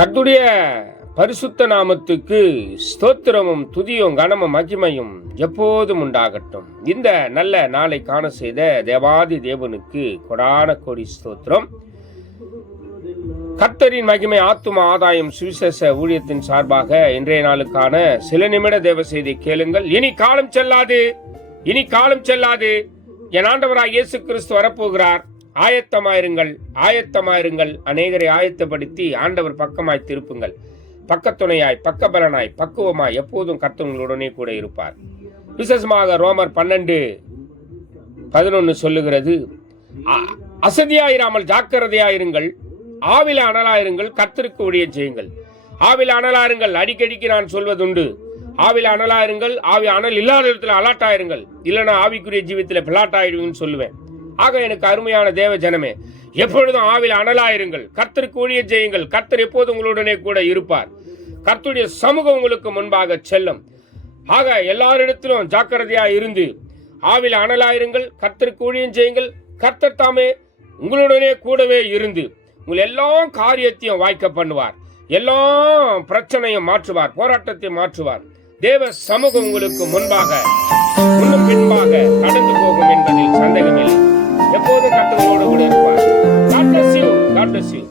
கர்த்தருடைய பரிசுத்த நாமத்துக்கு ஸ்தோத்திரமும் துதியும் கனமும் மகிமையும் எப்போதும் உண்டாகட்டும். இந்த நல்ல நாளை காண செய்த தேவாதி தேவனுக்கு கொடான கோடி ஸ்தோத்திரம். கர்த்தரின் மகிமை ஆத்தும ஆதாயம் சுவிசேஷ ஊழியத்தின் சார்பாக இன்றைய நாளுக்கான சில நிமிட தேவ செய்தி கேளுங்கள். இனி காலம் செல்லாது, இனி காலம் செல்லாது. என் ஆண்டவராய் இயேசு கிறிஸ்து வரப்போகிறார். ஆயத்தமாயிருங்கள், ஆயத்தமாயிருங்கள். அநேகரை ஆயத்தப்படுத்தி ஆண்டவர் பக்கமாய் திருப்புங்கள். பக்கத்துணையாய், பக்கபலனாய், பக்குவமாய் எப்போதும் கர்த்தர்களுடனே கூட இருப்பார். விசேஷமாக ரோமர் 12:11 சொல்லுகிறது, அசதியாயிராமல் ஜாக்கிரதையாயிருங்கள், ஆவில அனலாயிருங்கள், கர்த்தருக்கு ஊழியம் செய்யுங்கள். ஆவில அனலாயிருங்கள். அடிக்கடிக்கு நான் சொல்வதுண்டு, ஆவில அனலாயிருங்கள். ஆவி அனல் இல்லாத இடத்துல அலாட்டாயிருங்கள், இல்லைன்னா ஆவிக்குரிய ஜீவித்துல பிளாட்டாயிடுவீங்கன்னு சொல்லுவேன். ஆக எனக்கு அருமையான தேவ ஜனமே, எப்பொழுதும் ஆவில அனலாயிருங்கள், கர்த்தருக்கு ஊழியம் செய்யுங்கள். கர்த்தர் எப்போதும் உங்களுடனே கூட இருப்பார். கர்த்தருடைய சமூகம் உங்களுக்கு முன்பாக செல்லும். ஆக எல்லாரிடத்திலும் ஜாக்கிரதையா இருந்து ஆவில அனலாயிருங்கள், கர்த்தருக்கு ஊழியம் செய்யுங்கள். கர்த்தர் தாமே உங்களுடனே கூடவே இருந்து உங்கள் எல்லா காரியத்தையும் வாய்க்க பண்ணுவார். எல்லா பிரச்சனையும் மாற்றுவார், போராட்டத்தை மாற்றுவார். தேவ சமூகம் உங்களுக்கு முன்பாக முன்னும் பின்பாக நடந்து போகும் என்பதில் சந்தேகமில்லை. எப்போதும் கர்த்தரோடு கூட இருப்பார். God bless you. God bless you.